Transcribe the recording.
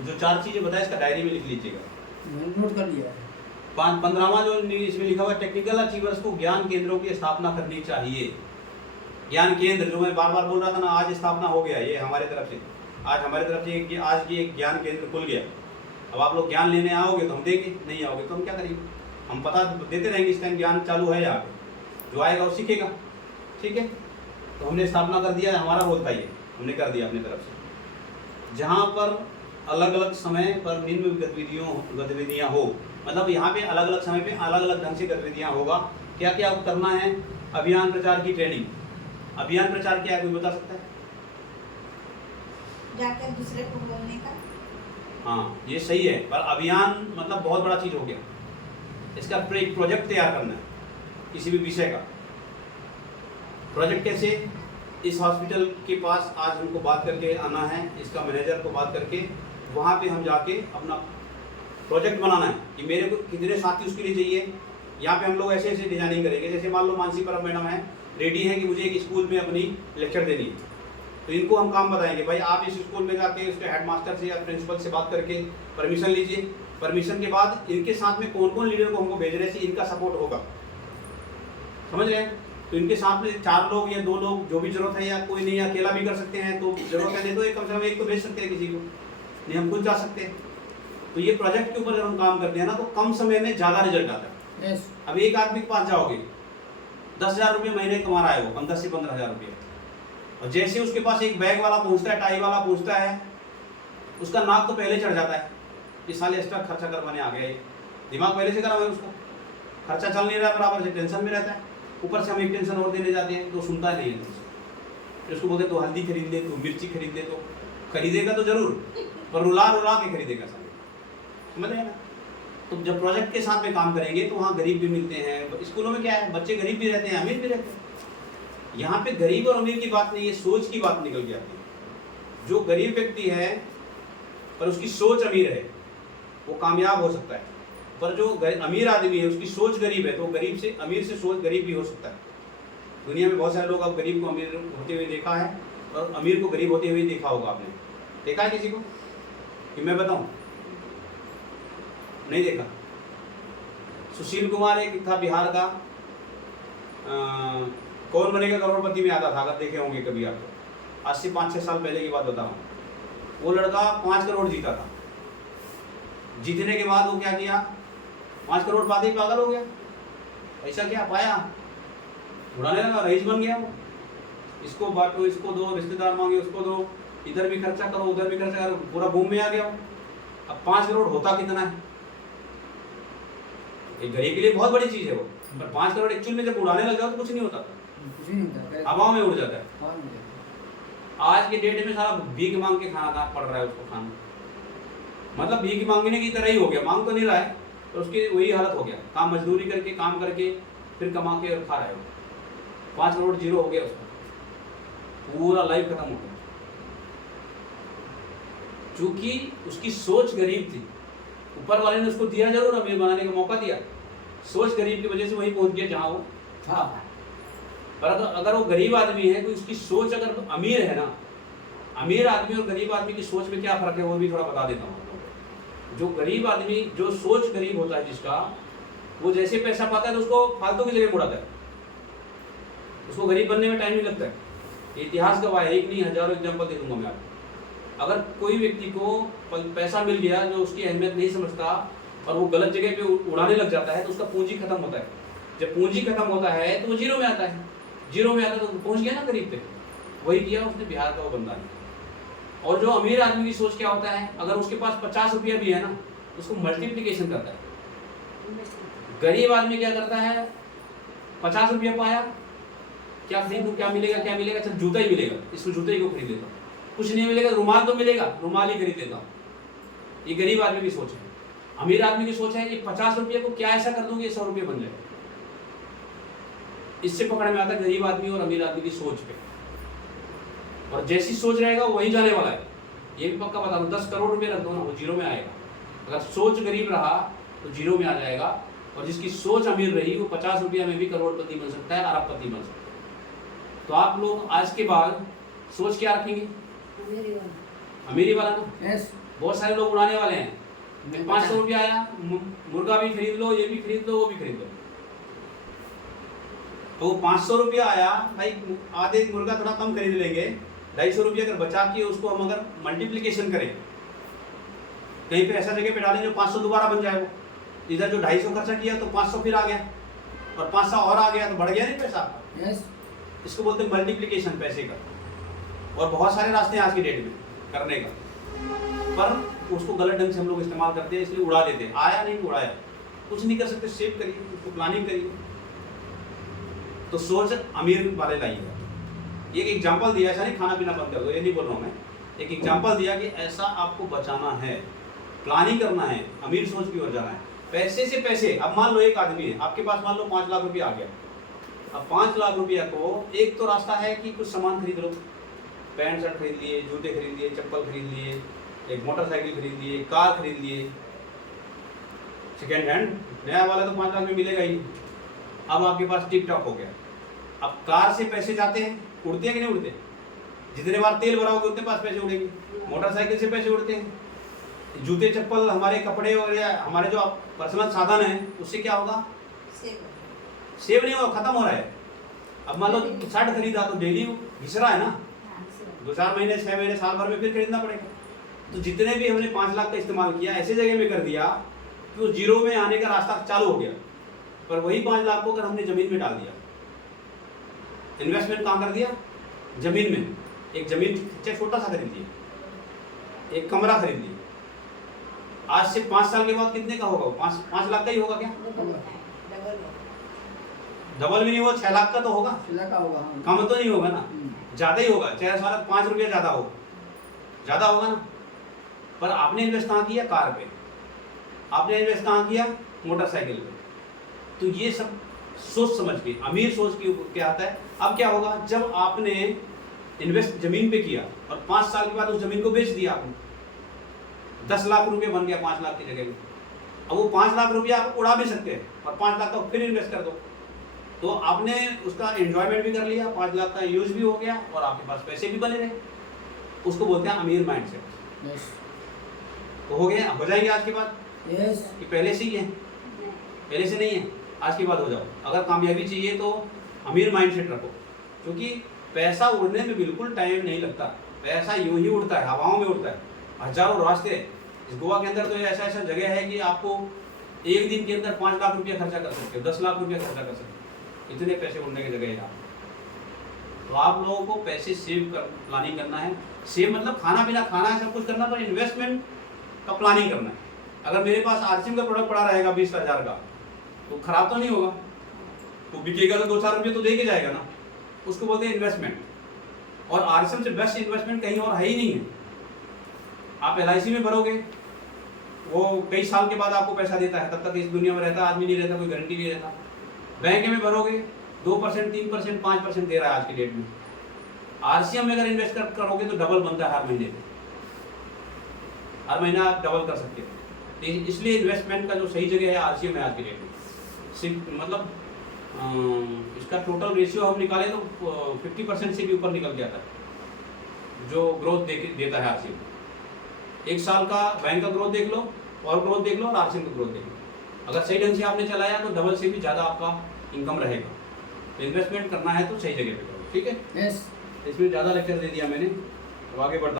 जो 4 चीजें बताया इसका डायरी में लिख लीजिएगा। मैंने नोट कर लिया है। 15वां जो इसमें लिखा हुआ है, टेक्निकल अचीवर्स को ज्ञान केंद्रों की स्थापना करनी चाहिए। ज्ञान केंद्र जो मैं बार बार बोल रहा था ना, आज स्थापना हो गया ये हमारे तरफ से। आज हमारे तरफ से आज ये एक ज्ञान केंद्र खुल गया। अब आप लोग ज्ञान लेने आओगे तो हम देंगे, नहीं आओगे तो हम क्या करेंगे? हम पता देते रहेंगे इस टाइम ज्ञान चालू है यहाँ पे, जो आएगा वो सीखेगा। ठीक है, तो हमने स्थापना कर दिया है, हमारा रोल था ये, हमने कर दिया अपनी तरफ से। जहाँ पर अलग अलग समय पर निम्न गतिविधियाँ हो, मतलब यहाँ पे अलग अलग समय पे अलग अलग ढंग से गतिविधियाँ होगा। क्या क्या करना है? अभियान प्रचार की ट्रेनिंग। अभियान प्रचार क्या है, कोई बता सकता है? जाकर दूसरे को बोलने का। हाँ, ये सही है, पर अभियान मतलब बहुत बड़ा चीज हो गया। इसका एक प्रोजेक्ट तैयार करना है, किसी भी विषय का प्रोजेक्ट। कैसे? इस हॉस्पिटल के पास आज हमको बात करके आना है, इसका मैनेजर को बात करके वहाँ पे हम जाके अपना प्रोजेक्ट बनाना है कि मेरे को कितने साथी उसके लिए चाहिए। यहाँ पे हम लोग ऐसे ऐसे डिजाइनिंग करेंगे। जैसे मान लो मानसी परब मैडम है, रेडी है कि मुझे एक स्कूल में अपनी लेक्चर देनी है, तो इनको हम काम बताएंगे, भाई आप इस स्कूल में जाके उसके हेडमास्टर से या प्रिंसिपल से बात करके परमिशन लीजिए। परमिशन के बाद इनके साथ में कौन कौन लीडर को हमको भेज रहे हैं, इनका सपोर्ट होगा। समझ रहे हैं? तो इनके साथ में 4 लोग या 2 लोग जो भी जरूरत है, या कोई नहीं अकेला भी कर सकते हैं, तो जरूरत है नहीं तो एक कम से कम एक तो भेज सकते हैं किसी को, नहीं हम खुद जा सकते हैं। तो ये प्रोजेक्ट के ऊपर जब हम काम करते हैं ना, तो कम समय में ज़्यादा रिजल्ट आता है। अब एक आदमी के पास जाओगे, 10,000 रुपये महीने कमा रहा है वो, 10 से 15,000 रुपये, और जैसे उसके पास एक बैग वाला पहुंचता है, टाई वाला पहुंचता है, उसका नाक तो पहले चढ़ जाता है, इस साल एक्स्ट्रा खर्चा करवाने आ गया, दिमाग पहले से करा हुआ है उसका, खर्चा चल नहीं रहा है बराबर से, टेंशन में रहता है। ऊपर से हम एक टेंशन और देने जाते हैं तो सुनता नहीं है। फिर उसको बोलते तो हल्दी खरीद ले, तो मिर्ची खरीद ले, तो खरीदेगा तो जरूर, पर रुला रुला के खरीदेगा सब। समझ रहे हैं ना? तो जब प्रोजेक्ट के साथ में काम करेंगे तो वहाँ गरीब भी मिलते हैं। स्कूलों में क्या है, बच्चे गरीब भी रहते हैं, अमीर भी रहते हैं। यहाँ पे गरीब और अमीर की बात नहीं है, सोच की बात निकल के आती है। जो गरीब व्यक्ति है पर उसकी सोच अमीर है, वो कामयाब हो सकता है। पर जो अमीर आदमी है, उसकी सोच गरीब है, तो गरीब से अमीर से सोच गरीब भी हो सकता है। दुनिया में बहुत सारे लोग अब गरीब को अमीर होते हुए देखा है, और अमीर को गरीब होते हुए देखा होगा। आपने देखा है किसी को कि मैं बताऊं? नहीं देखा। सुशील कुमार एक था बिहार का, कौन बनेगा करोड़पति में आता था, अगर देखे होंगे कभी आप, आज से 5-6 साल पहले की बात बताऊं। वो लड़का 5 करोड़ जीता था। जीतने के बाद वो क्या किया, 5 करोड़ पाते ही पागल हो गया। ऐसा क्या पाया, उड़ाने लगा, रईस बन गया वो। इसको बांटो, इसको दो, रिश्तेदार मांगे उसको दो, इधर भी खर्चा करो उधर भी खर्चा करो, पूरा बूम में आ गया वो। अब 5 करोड़ होता कितना है? एक गरीब के लिए बहुत बड़ी चीज है वो, पर 5 करोड़ एक्चुअल में जब उड़ाने लग जाओ तो कुछ नहीं होता, कुछ नहीं होता, हवा में उड़ जाता है। आज के डेट में सारा भीख मांग के खाना पड़ रहा है उसको खाना, मतलब भीख मांगने की तरह ही हो गया। मांग तो नहीं रहा है, तो उसकी वही हालत हो गया, काम मजदूरी करके काम करके फिर कमा के और खा रहा है वो। 5 करोड़ जीरो हो गया उसका, पूरा लाइफ खत्म हो गया। चूंकि उसकी सोच गरीब थी, ऊपर वाले ने उसको दिया जरूर, अमीर बनाने का मौका दिया, सोच गरीब की वजह से वही पहुंच गया जहां वो था। पर अगर वो गरीब आदमी है तो उसकी सोच अगर अमीर है ना, अमीर आदमी और गरीब आदमी की सोच में क्या फर्क है वो भी थोड़ा बता देता हूँ। जो गरीब आदमी, जो सोच गरीब होता है जिसका, वो जैसे पैसा पाता है तो उसको फालतू की जगह उड़ाता है, उसको गरीब बनने में टाइम नहीं लगता है। इतिहास गवाह है, एक नहीं हजारों एग्जाम्पल दे दूंगा मैं आपको। अगर कोई व्यक्ति को पैसा मिल गया जो उसकी अहमियत नहीं समझता और वो गलत जगह पे उड़ाने लग जाता है, तो उसका पूंजी खत्म होता है। जब पूंजी खत्म होता है तो वो जीरो में आता है, जीरो में आता है तो पहुंच गया ना गरीब पे। वही किया उसने बिहार का वो बंदा ने। और जो अमीर आदमी की सोच क्या होता है, अगर उसके पास 50 रुपया भी है ना, उसको मल्टीप्लीकेशन करता है। गरीब आदमी क्या करता है, 50 रुपया पाया, क्या खरीदूं, क्या मिलेगा क्या मिलेगा, चल जूता ही मिलेगा, इसको जूते ही को खरीद लेता हूँ, कुछ नहीं मिलेगा रुमाल तो मिलेगा, रुमाल ही खरीद लेता हूँ। ये गरीब आदमी की सोच है। अमीर आदमी की सोच है कि 50 रुपये को क्या ऐसा कर दूंगी 100 रुपये बन जाए। इससे पकड़ में आता है गरीब आदमी और अमीर आदमी की सोच पे। और जैसी सोच रहेगा वही जाने वाला है, ये भी पक्का बता दूं। 10 करोड़ रुपये रख दो ना, वो जीरो में आएगा। अगर सोच गरीब रहा तो जीरो में आ जाएगा, और जिसकी सोच अमीर रही वो 50 रुपया में भी करोड़पति बन सकता है, अरबपति बन सकता है। तो आप लोग आज के बाद सोच क्या रखेंगे? अमीरी वाला ना। यस बहुत सारे लोग उड़ाने वाले हैं। 500 रुपया आया, मुर्गा भी खरीद लो, ये भी खरीद लो, वो भी खरीद लो। तो 500 रुपया आया भाई, आधे मुर्गा थोड़ा कम खरीद लेंगे, 250 रुपया अगर बचा के उसको हम अगर मल्टीप्लिकेशन करें, कहीं पे ऐसा जगह पे डालें जो 500 दोबारा बन जाए। वो इधर जो 250 खर्चा किया तो 500 फिर आ गया, और 500 और आ गया तो बढ़ गया नहीं पैसा। यस इसको बोलते हैं मल्टीप्लिकेशन पैसे का। और बहुत सारे रास्ते हैं आज की डेट में करने का, पर उसको गलत ढंग से हम लोग इस्तेमाल करते हैं, इसलिए उड़ा देते हैं। आया नहीं उड़ाया, कुछ नहीं कर सकते, सेव करिए, उसको प्लानिंग करिए। तो सोच अमीर वाले लाइए। एक एग्जांपल दिया, ऐसा नहीं खाना पीना बंद कर दो, ये नहीं बोल रहा हूँ मैं। एक एग्जांपल दिया कि ऐसा आपको बचाना है, प्लानिंग करना है, अमीर सोच की ओर जाना है। पैसे से पैसे, अब मान लो एक आदमी है, आपके पास मान लो 5 लाख रुपया आ गया। अब 5 लाख रुपया को एक तो रास्ता है कि कुछ सामान खरीद लो, पैंट शर्ट खरीद लिए, जूते खरीद लिए, चप्पल खरीद लिए, एक मोटरसाइकिल खरीद लिए, कार खरीद लिए, सेकेंड हैंड। नया वाला तो 5 लाख में मिलेगा ही। अब आपके पास टिक टॉक हो गया। अब कार से पैसे जाते हैं, उड़ते हैं कि नहीं उड़ते? जितने बार तेल भराओगे उतने पास पैसे उड़ेंगे। मोटरसाइकिल से पैसे उड़ते हैं। जूते चप्पल, हमारे कपड़े और या हमारे जो पर्सनल साधन है, उससे क्या होगा? सेव नहीं होगा, खत्म हो रहा है। अब मान लो शर्ट खरीदा तो डेली घिस रहा है ना, 2-4 महीने, 6 महीने, साल भर में फिर खरीदना पड़ेगा। तो जितने भी हमने 5 लाख का इस्तेमाल किया, ऐसे जगह में कर दिया कि वो जीरो में आने का रास्ता चालू हो गया। पर वही 5 लाख को अगर हमने जमीन में डाल दिया, इन्वेस्टमेंट कहाँ कर दिया? जमीन में। एक जमीन चाहे छोटा सा खरीद लिया, एक कमरा खरीद लिया, आज से 5 साल के बाद कितने का होगा? 5 लाख का ही होगा क्या? डबल भी नहीं होगा, 6 लाख का तो होगा। 6 लाख का होगा, हाँ। कम तो नहीं होगा ना, ज्यादा ही होगा, चाहे सारा 5 रुपया ज्यादा हो, ज्यादा होगा ना। पर आपने इन्वेस्ट कहाँ किया? कार पे। आपने इन्वेस्ट कहाँ किया? मोटरसाइकिल पे। तो ये सब सोच समझ के, अमीर सोच के क्या आता है। अब क्या होगा, जब आपने इन्वेस्ट जमीन पे किया और 5 साल के बाद उस जमीन को बेच दिया आपने, 10 लाख रुपये बन गया 5 लाख की जगह में। अब वो 5 लाख रुपया आप उड़ा भी सकते हैं और 5 लाख का फिर इन्वेस्ट कर दो, तो आपने उसका एंजॉयमेंट भी कर लिया, 5 लाख का यूज भी हो गया और आपके पास पैसे भी बने रहे। उसको बोलते हैं अमीर माइंडसेट। यस तो हो गया, हो जाएंगे आज के बाद यस कि पहले से ही है? पहले से नहीं है, आज के बाद हो जाओ। अगर कामयाबी चाहिए तो अमीर माइंडसेट रखो, क्योंकि पैसा उड़ने में बिल्कुल टाइम नहीं लगता। पैसा यूं ही उड़ता है, हवाओं में उड़ता है। हजारों रास्ते। इस गोवा के अंदर तो ऐसा ऐसा जगह है कि आपको एक दिन के अंदर 5 लाख रुपया खर्चा कर सकते हो, 10 लाख रुपया खर्चा कर सकते हो, इतने पैसे उड़ने की जगह है यहाँ। तो आप लोगों को पैसे सेव कर प्लानिंग करना है। सेव मतलब खाना पीना खाना है, सब कुछ करना, पर इन्वेस्टमेंट का प्लानिंग करना है। अगर मेरे पास आरसीएम का प्रोडक्ट पड़ा रहेगा 20,000 का, तो खराब तो नहीं होगा, तो बिकेगा तो 2-4 रुपये तो दे के जाएगा ना। उसको बोलते हैं इन्वेस्टमेंट। और आरसीएम से बेस्ट इन्वेस्टमेंट कहीं और है ही नहीं है। आप LIC में भरोगे, वो कई साल के बाद आपको पैसा देता है, तब तक इस दुनिया में रहता आदमी नहीं रहता, कोई गारंटी नहीं रहता। बैंक में भरोगे 2%, 3%, 5% दे रहा है आज की डेट में। आरसीएम में अगर इन्वेस्ट करोगे तो डबल बनता है हर महीने, हर महीना आप डबल कर सकते हो। इसलिए इन्वेस्टमेंट का जो सही जगह है आरसीएम है आज की डेट में। मतलब इसका टोटल रेशियो हम निकालें तो 50% से भी ऊपर निकल जाता है जो ग्रोथ देता है आरसीएम। 1 साल का बैंक का ग्रोथ देख लो, और ग्रोथ देख लो, और आरसीएम का ग्रोथ देख लो। अगर सही ढंग से आपने चलाया तो डबल से भी ज़्यादा आपका इनकम रहेगा। तो इन्वेस्टमेंट करना है तो सही जगह पे करो, ठीक है। यस इसमें ज़्यादा लेक्चर दे दिया मैंने, तो आगे बढ़ता